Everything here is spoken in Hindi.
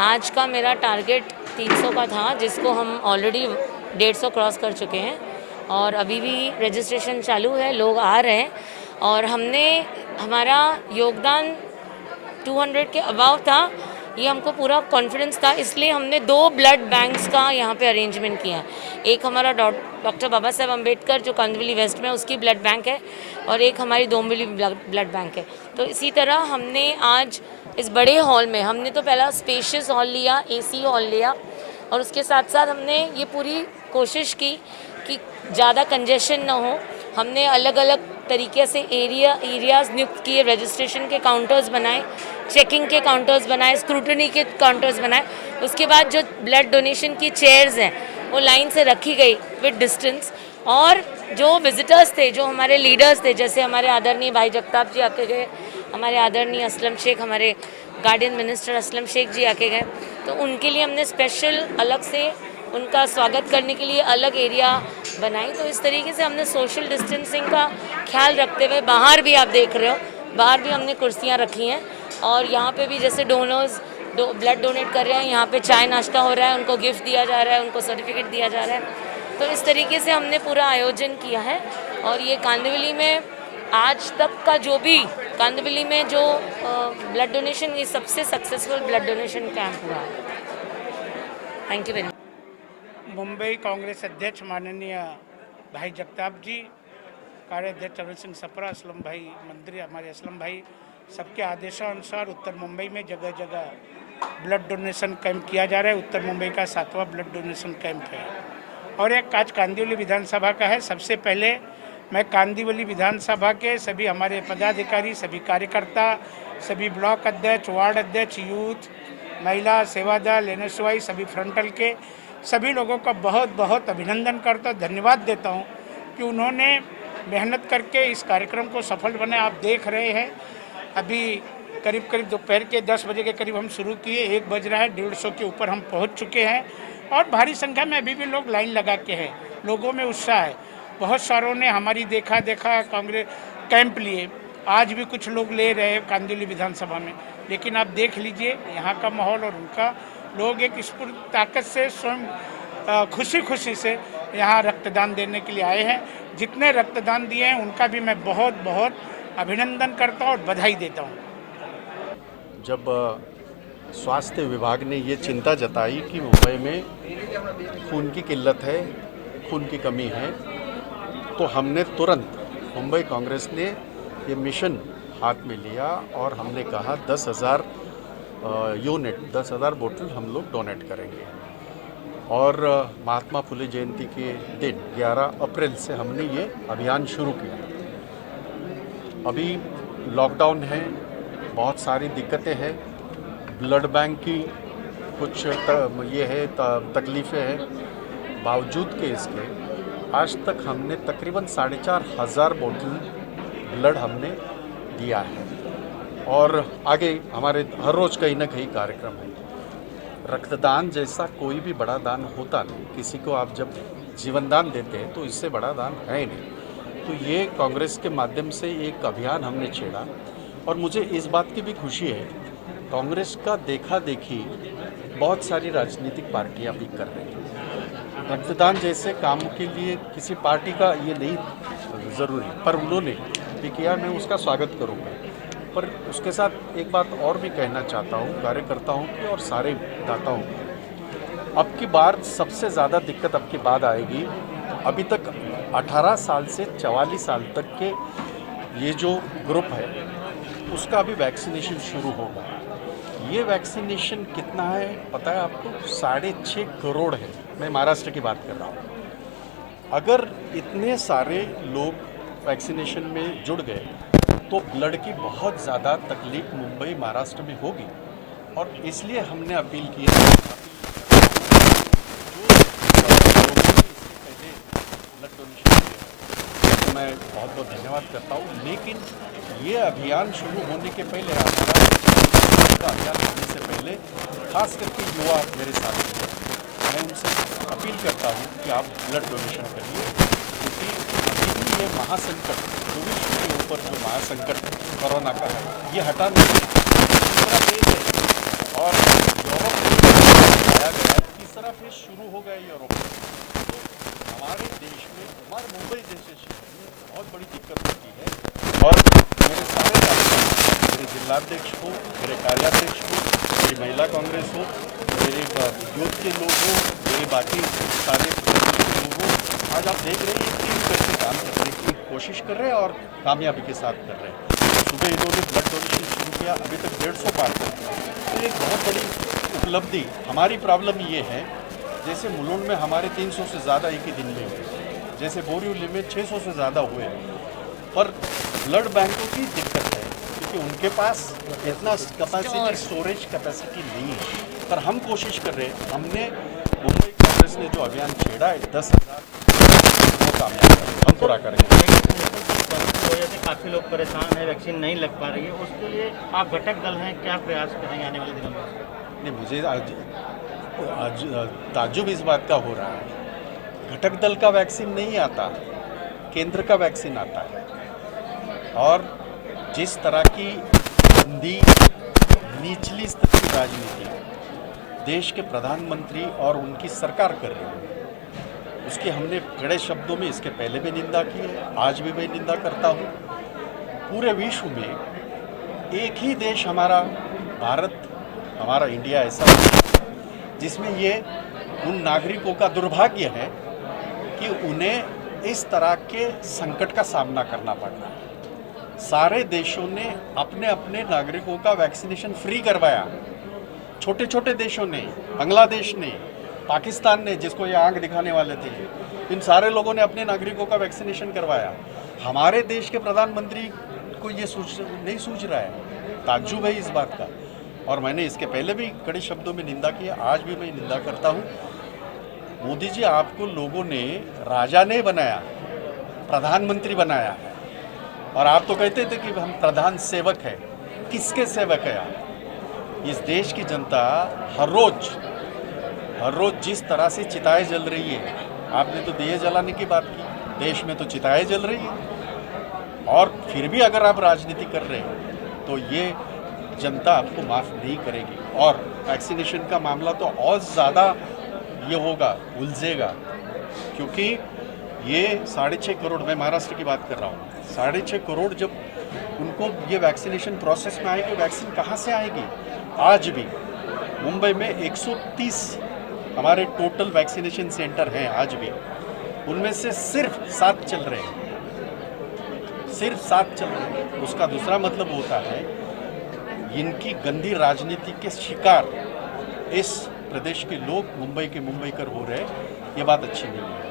आज का मेरा टारगेट 300 का था, जिसको हम ऑलरेडी 150 क्रॉस कर चुके हैं और अभी भी रजिस्ट्रेशन चालू है, लोग आ रहे हैं और हमारा योगदान 200 के अबाव था। ये हमको पूरा कॉन्फिडेंस था, इसलिए हमने 2 ब्लड बैंक्स का यहाँ पे अरेंजमेंट किया है। एक हमारा डॉक्टर बाबा साहेब अम्बेडकर जो कांदिवली वेस्ट में उसकी ब्लड बैंक है और एक हमारी डोंबिवली ब्लड बैंक है। तो इसी तरह हमने आज इस बड़े हॉल में हमने तो पहला स्पेशियस हॉल लिया, एसी हॉल लिया और उसके साथ साथ हमने ये पूरी कोशिश की कि ज़्यादा कंजेशन ना हो। हमने अलग अलग तरीके से एरियाज़ नियुक्त किए, रजिस्ट्रेशन के काउंटर्स बनाए, चेकिंग के काउंटर्स बनाए, स्क्रूटनी के काउंटर्स बनाए। उसके बाद जो ब्लड डोनेशन की चेयर्स हैं वो लाइन से रखी गई विद डिस्टेंस, और जो विजिटर्स थे, जो हमारे लीडर्स थे, जैसे हमारे आदरणीय भाई जगताप जी आके गए, हमारे आदरणीय असलम शेख, हमारे गार्डियन मिनिस्टर असलम शेख जी आके गए, तो उनके लिए हमने स्पेशल अलग से उनका स्वागत करने के लिए अलग एरिया बनाई। तो इस तरीके से हमने सोशल डिस्टेंसिंग का ख्याल रखते हुए, बाहर भी आप देख रहे हो, बाहर भी हमने कुर्सियाँ रखी हैं और यहाँ पे भी जैसे डोनर्स ब्लड डोनेट कर रहे हैं, यहाँ पे चाय नाश्ता हो रहा है, उनको गिफ्ट दिया जा रहा है, उनको सर्टिफिकेट दिया जा रहा है। तो इस तरीके से हमने पूरा आयोजन किया है और ये कांदिवली में आज तक का जो भी कांदिवली में जो ब्लड डोनेशन, ये सबसे सक्सेसफुल ब्लड डोनेशन कैंप हुआ है। Thank you very much. Mumbai Congress अध्यक्ष माननीय भाई जगताप जी, कार्याध्यक्ष अरुण सिंह सप्रा, असलम भाई मंत्री हमारे असलम भाई, सबके आदेशानुसार उत्तर मुंबई में जगह जगह ब्लड डोनेशन कैंप किया जा रहा है। उत्तर मुंबई का 7वां ब्लड डोनेशन कैंप है और एक आज कांदिवली विधानसभा का है। सबसे पहले मैं कांदिवली विधानसभा के सभी हमारे पदाधिकारी, सभी कार्यकर्ता, सभी ब्लॉक अध्यक्ष, वार्ड अध्यक्ष, यूथ, महिला, सेवादल, एनएसवाई, सभी फ्रंटल के सभी लोगों का बहुत बहुत अभिनंदन करता हूँ, धन्यवाद देता हूँ कि उन्होंने मेहनत करके इस कार्यक्रम को सफल बनाया। आप देख रहे हैं अभी करीब करीब दोपहर के 10 बजे के करीब हम शुरू किए, 1 बज रहा है, 150 के ऊपर हम पहुंच चुके हैं और भारी संख्या में अभी भी लोग लाइन लगा के हैं। लोगों में उत्साह है, बहुत सारों ने हमारी देखा कांग्रेस कैंप लिए, आज भी कुछ लोग ले रहे हैं कांदिवली विधानसभा में। लेकिन आप देख लीजिए यहाँ का माहौल और उनका, लोग एक स्फूर्त ताकत से स्वयं खुशी खुशी से यहाँ रक्तदान देने के लिए आए हैं। जितने रक्तदान दिए हैं उनका भी मैं बहुत बहुत अभिनंदन करता हूँ और बधाई देता हूँ। जब स्वास्थ्य विभाग ने ये चिंता जताई कि मुंबई में खून की किल्लत है, खून की कमी है, तो हमने तुरंत मुंबई कांग्रेस ने ये मिशन हाथ में लिया और हमने कहा 10,000 यूनिट, 10,000 बोतल हम लोग डोनेट करेंगे। और महात्मा फुले जयंती के दिन 11 अप्रैल से हमने ये अभियान शुरू किया। अभी लॉकडाउन है, बहुत सारी दिक्कतें हैं, ब्लड बैंक की कुछ ये है तकलीफ़ें हैं, बावजूद के इसके आज तक हमने तकरीबन 4,500 बोतल ब्लड हमने दिया है और आगे हमारे हर रोज़ कहीं ना कहीं कार्यक्रम है। रक्तदान जैसा कोई भी बड़ा दान होता नहीं, किसी को आप जब जीवन दान देते हैं तो इससे बड़ा दान है नहीं। तो ये कांग्रेस के माध्यम से एक अभियान हमने छेड़ा और मुझे इस बात की भी खुशी है, कांग्रेस का देखा देखी बहुत सारी राजनीतिक पार्टियां भी कर रही हैं। रक्तदान जैसे काम के लिए किसी पार्टी का ये नहीं ज़रूरी, पर उन्होंने भी किया, मैं उसका स्वागत करूँगा। पर उसके साथ एक बात और भी कहना चाहता हूँ कार्यकर्ताओं की और सारे दाताओं की। अब की बार सबसे ज़्यादा दिक्कत अब की बाद आएगी, अभी तक 18 साल से 44 साल तक के ये जो ग्रुप है उसका अभी वैक्सीनेशन शुरू होगा। ये वैक्सीनेशन कितना है पता है आपको? 6.5 करोड़ है। मैं महाराष्ट्र की बात कर रहा हूँ। अगर इतने सारे लोग वैक्सीनेशन में जुड़ गए तो ब्लड की बहुत ज़्यादा तकलीफ मुंबई महाराष्ट्र में होगी और इसलिए हमने अपील की है ब्लड डोनेशन तो मैं बहुत बहुत धन्यवाद करता हूँ। लेकिन ये अभियान शुरू होने के पहले, का अभियान होने से पहले खास करके युवा मेरे साथ हैं, मैं उनसे अपील करता हूँ कि आप ब्लड डोनेशन करिए, क्योंकि अभी ये महासंकट जो विश्व के ऊपर जो महासंकट कोरोना का है ये हटा नहीं, दूसरा देश है और यूरोप जिलाध्यक्ष हो, मेरे कार्याध्यक्ष हो, मेरी महिला कांग्रेस हो, मेरे यूथ के लोग हो, मेरे बाकी सारे लोग हो, आज आप देख रहे हैं टीम करके काम करने की कोशिश कर रहे हैं और कामयाबी के साथ कर रहे हैं। सुबह इन्होंने ब्लड डोनेशन शुरू किया, अभी तक 150 पार कर दिया। तो एक बहुत बड़ी उपलब्धि। हमारी प्रॉब्लम ये है, जैसे मुलुंड में हमारे 300 से ज़्यादा एक ही दिन में हुए, जैसे बोरीवली में 600 से ज़्यादा हुए, पर ब्लड बैंकों की दिक्कत है क्योंकि उनके पास इतना कैपेसिटी, स्टोरेज कैपेसिटी नहीं है। पर हम कोशिश कर रहे हैं। हमने मुंबई कांग्रेस ने जो अभियान छेड़ा है 10,000 वो कामयाब है, हम पूरा करेंगे। वजह से काफ़ी लोग परेशान हैं, वैक्सीन नहीं लग पा रही है, उसके लिए आप घटक दल हैं, क्या प्रयास करेंगे आने वाले दिनों में? नहीं, मुझे आज ताज्जुब इस बात का हो रहा है, घटक दल का वैक्सीन नहीं आता, केंद्र का वैक्सीन आता है। और जिस तरह की गंदी निचली स्तर की राजनीति देश के प्रधानमंत्री और उनकी सरकार कर रही है, उसकी हमने कड़े शब्दों में इसके पहले भी निंदा की है, आज भी मैं निंदा करता हूँ। पूरे विश्व में एक ही देश हमारा भारत, हमारा इंडिया ऐसा है जिसमें ये उन नागरिकों का दुर्भाग्य है कि उन्हें इस तरह के संकट का सामना करना पड़ रहा है। सारे देशों ने अपने अपने नागरिकों का वैक्सीनेशन फ्री करवाया। छोटे छोटे देशों ने, बांग्लादेश ने, पाकिस्तान ने, जिसको ये आंख दिखाने वाले थे, इन सारे लोगों ने अपने नागरिकों का वैक्सीनेशन करवाया। हमारे देश के प्रधानमंत्री को ये नहीं सूझ रहा है। ताज्जुब है इस बात का। और मैंने इसके पहले भी कड़े शब्दों में निंदा की है, आज भी मैं निंदा करता हूँ। मोदी जी, आपको लोगों ने राजा नहीं बनाया, प्रधानमंत्री बनाया है। और आप तो कहते थे कि हम प्रधान सेवक हैं। किसके सेवक है आप? इस देश की जनता हर रोज जिस तरह से चिताएं जल रही है, आपने तो दिए जलाने की बात की, देश में तो चिताएं जल रही है। और फिर भी अगर आप राजनीति कर रहे हैं तो ये जनता आपको माफ़ नहीं करेगी। और वैक्सीनेशन का मामला तो और ज़्यादा ये होगा, उलझेगा, क्योंकि ये 6.5 करोड़, मैं महाराष्ट्र की बात कर रहा हूँ, 6.5 करोड़ जब उनको ये वैक्सीनेशन प्रोसेस में आएगी, वैक्सीन कहाँ से आएगी? आज भी मुंबई में 130 हमारे टोटल वैक्सीनेशन सेंटर हैं आज भी, उनमें से सिर्फ 7 चल रहे हैं, सिर्फ 7 चल रहे हैं। उसका दूसरा मतलब होता है इनकी गंदी राजनीति के शिकार इस प्रदेश के लोग, मुंबईकर हो रहे हैं। ये बात अच्छी नहीं है।